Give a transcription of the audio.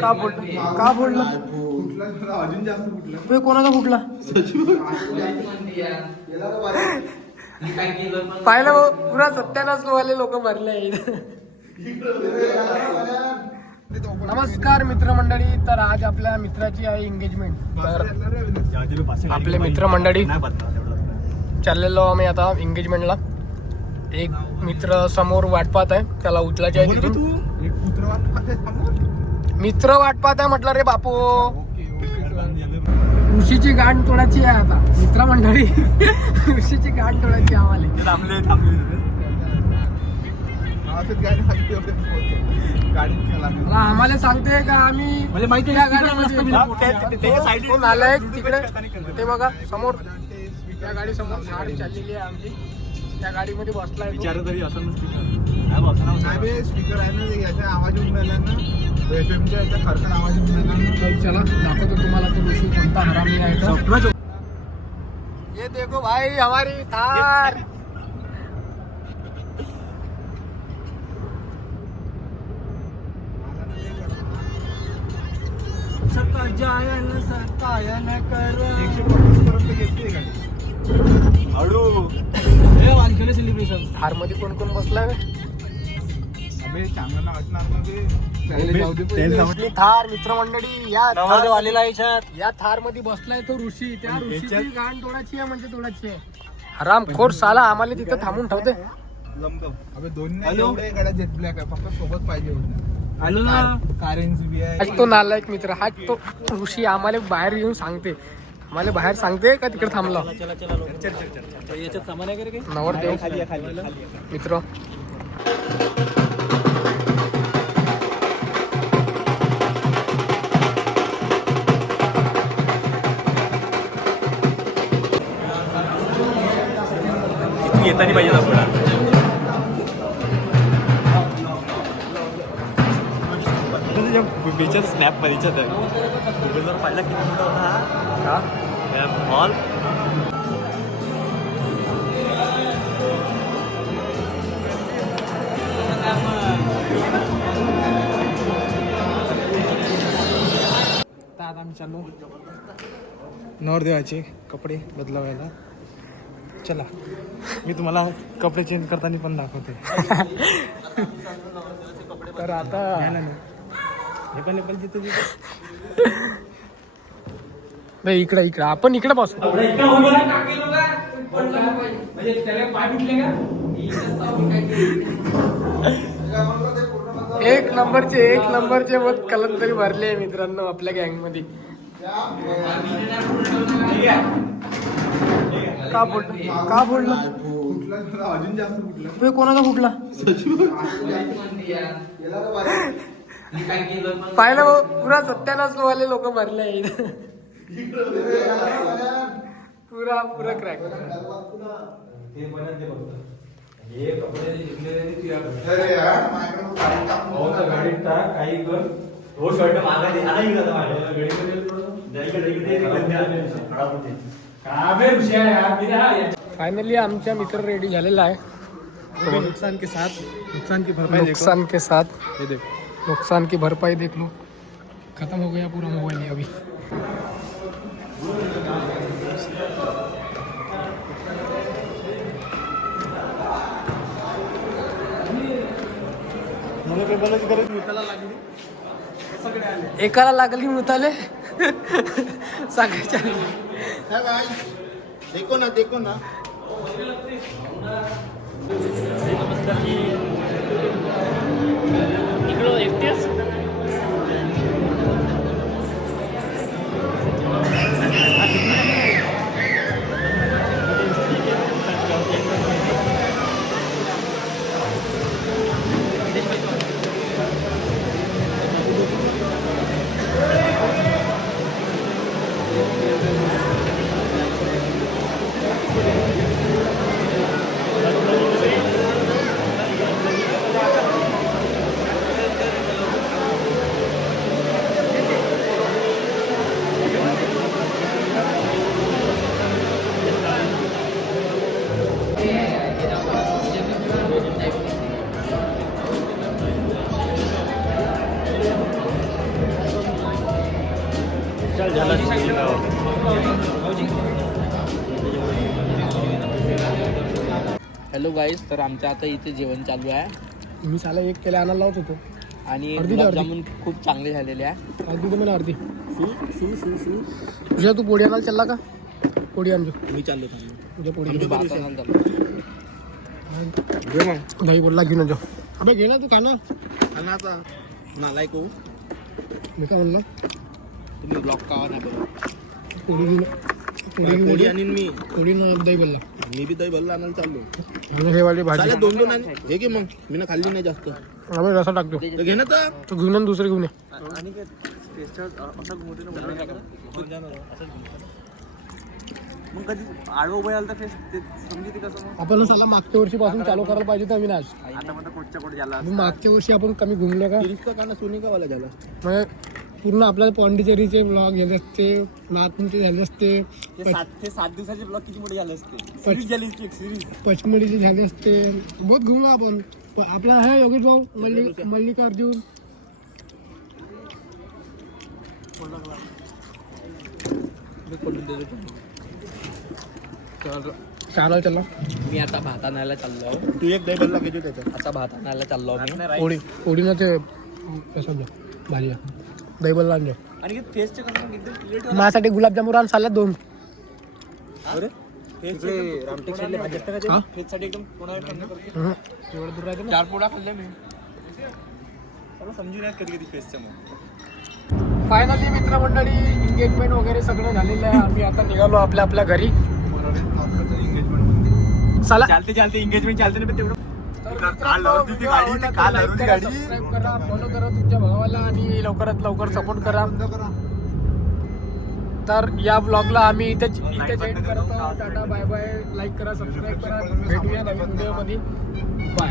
का फोडलं अजून जास्त फुटलं. तो कोणाचा फुटला पाहिलं भाऊ, पुरा सत्यानाश वाले लोक मरले. नमस्कार मित्रमंडळी. तर आज आपल्या मित्राची आहे एंगेजमेंट. तर आपले मित्रमंडळी चाललेलो आम्ही आता एंगेजमेंटला. एक मित्र समोर वाट पाहत आहे, त्याला उचलायचे आहे तिथून. मित्र वाट पाहत आहे म्हटलं रे बापू. उशीची गाठ तोडायची आहे आता मित्रमंडळी. उशीची गाठ तोडायची आम्हाला. आम्हाला सांगते का आम्ही म्हणजे माहिती आलाय तिकडे. ते बघा समोर त्या गाडी समोर गाडी चाललेली आहे आमची. त्या गाडीमध्ये बसलाय स्पीकर आहे ना, याचा आवाज येऊन राहिला ना, एफएमच्या याचा खरखर आवाज येऊन राहिला. चला दाखवतो तुम्हाला तो ऋषी कोणता हरामी आहे. ये देखो भाई हमारी थार. सकाळजायन सकाळन कर 135 पर्यंत घेतली गाडी. हळू वानखेडे सेलिब्रेशन. थार मध्ये कोण कोण बसलाय? अबे चांगलं वाटणार ना थार मित्रमंडळी. या थार मध्ये बसलाय तो ऋषी. त्या ऋषीची गाण तोडायची आहे म्हणजे तोडायची आहे. हरामखोर साला आम्हाला तिथं थांबून ठेवते. अबे दोन नाही गाड्या जेट ब्लॅक आहे, फक्त सोबत पाहिजे होतं. आलो ना कारेंची बी आहे. तो नालायक मित्र हा तो ऋषी आम्हाला बाहेर येऊन सांगते. आम्हाला बाहेर सांगते का तिकडे थांबला. नवरदेव मित्र. येतानी पाहिजे आपल्याला. गुगलच्या स्नॅप मध्ये गुगलवर पाहिला किती मोठा होता हा मॉल. आता आम्ही चालू नवरदेवाचे कपडे बदलावायला. चला मी तुम्हाला कपडे चेंज करताना पण दाखवते. तर आता इकडे इकडे आपण इकडे बसू. एक नंबरचे मत कलंदरी भरले मित्रांनो आपल्या गँग मध्ये. का फोडलं अजून जास्त फुटलं. तो कोणाचा फुटला पाहिलं भाऊ, पुरा सत्यानाश वाले लोक मरले. पुरा क्रॅक. फायनली आमचा मित्र रेडी झालेला आहे. नुकसान के साथ नुकसान की भरपाई देख लो. खत्म हो गया पूरा मोबाइल अभी. एकाला लागली मुताले सगळ्याच्या. देखो ना इकडं एकटेच हॅलो गाईज, तर आमच्या आता इथे जेवण चालू आहे मी साला एक केल्या आणायला लावत होतो. आणि अर्धी द्या, गुलाबजामुन खूप चांगले झालेले आहे. अर्धी तर मला अर्धी. तुझ्या तू पोळी आणायला चालला का? पोळी आणजो. मी चाललो तुझ्या पोळी भात आणायला चाललो. दही बोलला घेऊन आणजो. अबे घे ना तू खाना. आता नालाय को मी काय म्हणलं तुम्ही ब्लॉक का नाही बघा. पोळी घेऊन पोळी पोळी घेऊन आणीन मी. पोळी न दही बोलला. मी बी दही भरला आणायला चाललो. आणि हे वाली भाजी. दोन दोन आण. हे घे मग, मी ना खाल्ली नाही जास्त. अबे रसा टाकतो. तर घे ना तर. तू घेऊन आण दुसरे घेऊन ये. मग कधी आडवं उभं आलं तर ते समजते कसं मग आपण साला मागच्या वर्षी पासून चालू करायला पाहिजे होतं अविनाश. आता म्हणता कोटच्या कोट झाला मागच्या वर्षी आपण कमी घुमलो का तिरीसचा काना सोनिका वाला झाला. म्हणजे पूर्ण आपल्याला पॉंडिचेरीचे ब्लॉग झाले असते, नागपूरचे झाले असते, ते 7 दिवसाचे ब्लॉग किती मोठे झाले असते. सिरीज झाली असती एक सिरीज. पचमडीचे झाले असते. बहुत घुमलो आपण. आपला आहे योगेश भाऊ मल्लिकार्जुन. चालायला चला. मी आता भात आणायला चाललो. तू एक दही भल्ला घेतो त्याच्यात. आता भात आणायला चाललो मी. पोळीनं ते कसं भाजी दही बल्ला आणजो. आणि फेसचे कसं एकदम क्लिअर माझ्यासाठी गुलाबजामुन आण साला 2. रामटेक साईडला भाजी असते का हा? ते फेससाठी एकदम कोणाला ठंड करते. एवढं दूर राहते ना. 4 पोळा खाल्ल्या मी. सर्व समजून येत कधी कधी फेसच्या मग फायनली मित्रमंडळी एंगेजमेंट वगैरे सगळं झालेलं आहे. आम्ही आता निघालो आपल्या आपल्या घरी. साला चालते एंगेजमेंट चालते ना पण तेवढं काल हरवली ती गाडी, ते काल हरवली गाडी. सबस्क्राईब करा, फॉलो करा तुमच्या भावाला आणि लवकरात लवकर सपोर्ट करा. तर या ब्लॉगला आम्ही इथेच एंड करतो. Tata bye bye. लाईक करा, सबस्क्राईब करा. भेटूया नवीन व्हिडिओमध्ये. बाय.